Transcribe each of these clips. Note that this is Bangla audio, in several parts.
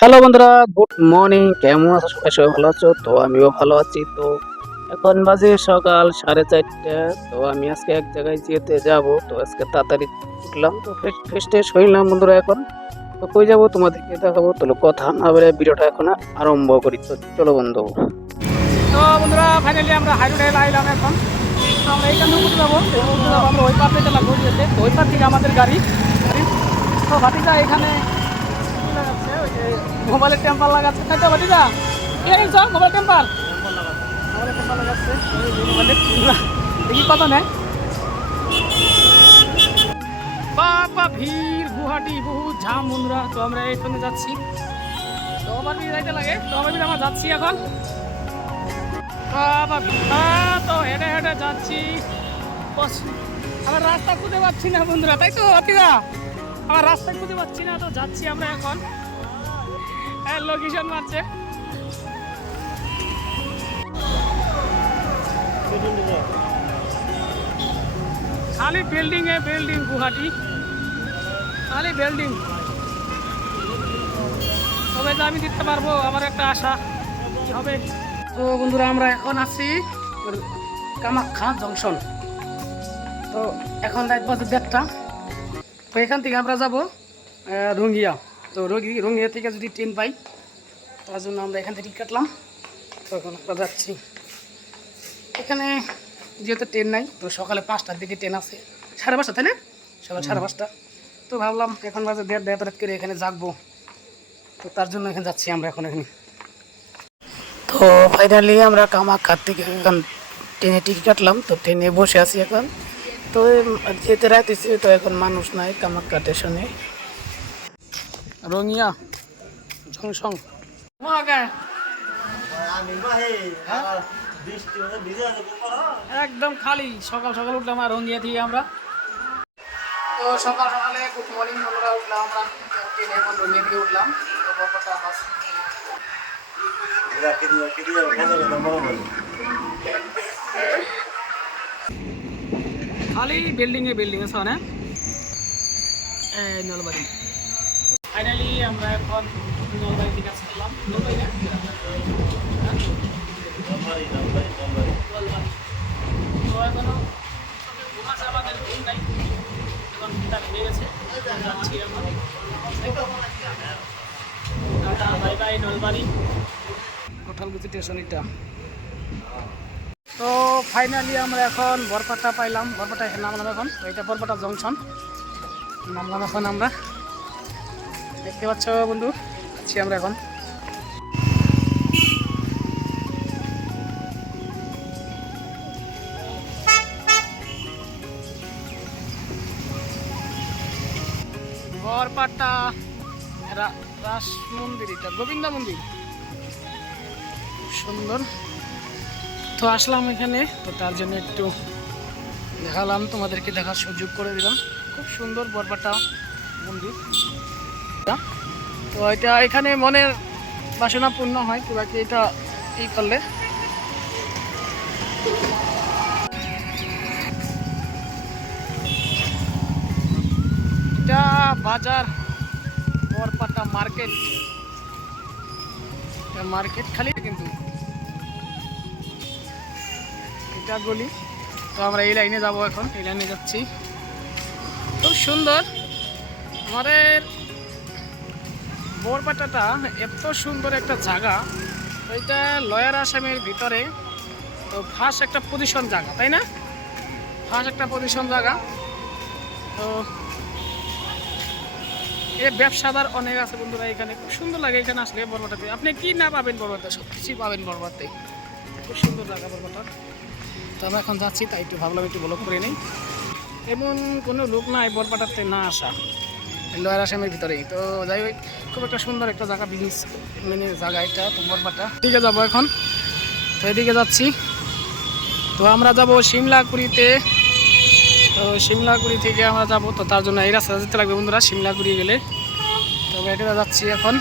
হ্যালো বন্ধুরা, গুড মর্নিং। কেমন আছো সবাই? সবাই ভালো আছো? তো আমিও ভালো আছি। তো এখন বাজে সকাল 4:30। তো আমি আজকে এক জায়গায় যেতে যাব। তো আজকে তাড়াতাড়ি উঠলাম, তো ফ্রেশ ট্রেশ হইলাম বন্ধুরা। এখন তো কই যাব তোমাদেরকে দেখাবো। তো কথা না বলে ভিডিওটা এখন আরম্ভ করি। তো চলো বন্ধু। তো বন্ধুরা, ফাইনালি আমরা হাই রোডে আইলাম এখন। তো আমরা এইখান থেকে উঠে যাবো, আমরা ওই পার থেকে লাগবো যেতে। তো ওই পার থেকে আমাদের গাড়ি। তো ভাতিজা এখানে লাগাচ্ছে, ওই যে মোবাইলের টেম্পার লাগাচ্ছে, তাই তো ভাতিজা? কি জানিস মোবাইল টেম্পার? মোবাইলের টেম্পার লাগাচ্ছে, ওই যে মোবাইলের দেখি কত নেয়। বাবা ভিড়, গুয়াহাটি বহুত ঝাম বন্ধুরা। তো আমরা এখানে যাচ্ছি, তো ওভারব্রিজ যাইতে লাগে। তো ওভারব্রিজ আমরা যাচ্ছি এখন। বাবা তো হেঁটে হেঁটে যাচ্ছি। আমার রাস্তা খুঁজে পাচ্ছি না বন্ধুরা, তাই তো ভাতিজা? আমার রাস্তা খুঁজে পাচ্ছি না, তো যাচ্ছি আমরা এখন। লোকেশন মারছে। খালি বিল্ডিং এ বিল্ডিং, গুয়াহাটি খালি বিল্ডিং। তবে যে আমি দিতে পারবো, আমার একটা আশা কি হবে। তো বন্ধুরা, আমরা এখন আছি কামাখ্যা জংশন। তো এখন রাত বাজে 1:30। তো এখান থেকে আমরা যাব রঙ্গিয়া। তো রঙ্গিয়া থেকে যদি ট্রেন পাই, তার জন্য আমরা এখান থেকে টিকিট কাটলাম। তো এখন আমরা যাচ্ছি। এখানে যেহেতু ট্রেন নাই, তো সকালে 5টার দিকে ট্রেন আছে, 5:30, তাই না? সকাল 5:30। তো ভাবলাম এখন বাজে 1:30 করে এখানে জাগবো। তো তার জন্য এখানে যাচ্ছি আমরা এখানে। তো ফাইনালি আমরা কামাখ্যার থেকে এখন ট্রেনে টিকিট কাটলাম। তো ট্রেনে বসে আছি এখন। তো যেতে রাইতেছি, তো এখন মানুষ নাই কামাখ্যা স্টেশনে। রঙিয়া জংশন একদম খালি। সকাল সকাল উঠলাম আর রঙিয়া থেকে আমরা। তো সকাল সকালে গুড মর্নিং বন্ধুরা, উঠলাম আমরা ট্রেনে, এখন রঙিয়া থেকে উঠলাম। তো ব্যাপারটা বাস খালি বিল্ডিং এ বিল্ডিং আছে না, নলবাড়ি। ফাইনালি আমরা এখন নলবাড়ি থেকে আসলাম। নলবাড়ি না, তো এখনো ঘুম আছে, আমাদের ঘুম নাই। এখন ঘুমটা ভেঙে গেছে, যাচ্ছি এখন। বাই বাই নলবাড়ি, কোঠালকুচি স্টেশন এটা। তো ফাইনালি আমরা এখন বরপাটা পাইলাম। বরপাটা এখানে নামলাম এখন। তো এটা বরপাটা জংশন নামলাম এখন আমরা। দেখতে পাচ্ছ বন্ধু, আছি আমরা এখন। বরপাটা রাস মন্দির, এটা গোবিন্দ মন্দির, সুন্দর। তো আসলাম এখানে, তো তার জন্য একটু দেখালাম, তোমাদেরকে দেখার সুযোগ করে দিলাম। খুব সুন্দর বরপাটা মন্দির। তো এটা এখানে মনের বাসনা পূর্ণ হয়, কি এটা এই করলে। এটা বাজার, বরপাটা মার্কেট। মার্কেট খালি, কিন্তু এটা গলি। তো আমরা এই লাইনে যাবো এখন, এই লাইনে যাচ্ছি। খুব সুন্দর আমাদের বরপাটাটা, এত সুন্দর একটা জায়গা। তো এটা লয়ার আসামের ভিতরে। তো ফার্স্ট একটা পজিশন জায়গা, তাই না? ফার্স্ট একটা পজিশন জায়গা। তো এই ব্যবসাদার অনেক আছে বন্ধুরা এখানে। খুব সুন্দর লাগে এখানে আসলে বরপাটাতে। আপনি কি না পাবেন বরপাটা, সব কিছুই পাবেন বরপাটাতে। খুব সুন্দর জায়গা বরপাটা। তো আমরা এখন যাচ্ছি, তাই একটু ভাবলাম একটু ব্লগ করে নিই। এমন কোনো লোক নাই বরপাটাতে না আসা, লয়ার আসামের ভিতরেই। তো যাই হোক, খুব একটা সুন্দর একটা জায়গা, বিজনেস মানে জায়গা এটা। তো বরপাটা এদিকে যাবো এখন। তো এদিকে যাচ্ছি। তো আমরা যাব সিমলাগুড়িতে। তো সিমলাগুড়ি থেকে আমরা যাব, তো তার জন্য এই রাস্তা যেতে লাগবে বন্ধুরা, সিমলাগুড়ি গেলে। তো এটা যাচ্ছি এখন।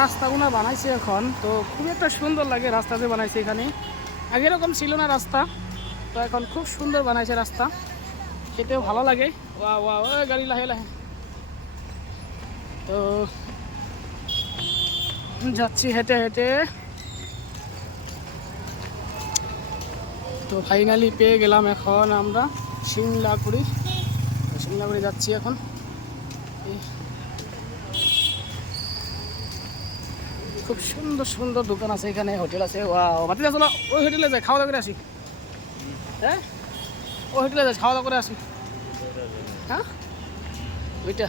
রাস্তাগুলো বানাইছে এখন, তো খুবই একটা সুন্দর লাগে রাস্তা যে বানাইছে এখানে। আগে এরকম ছিল না রাস্তা, তো এখন খুব সুন্দর বানাইছে রাস্তা, খেতেও ভালো লাগে। ওয়া ওয়া, ওই গাড়ি লাহে লাহে। তো যাচ্ছি হেঁটে হেঁটে। তো ফাইনালি পেয়ে গেলাম এখন আমরা সিমলাগুড়ি। সিমলাগুড়ি যাচ্ছি এখন। খুব সুন্দর সুন্দর দোকান আছে এখানে, হোটেল আছে। ওয়াও, ভাতিজা চলো ওই হোটেলে যাই, খাওয়া দাওয়া করে আসি। হ্যাঁ, ওই হোটেলে যাই, খাওয়া দাওয়া করে আসি। হ্যাঁ, ওইটা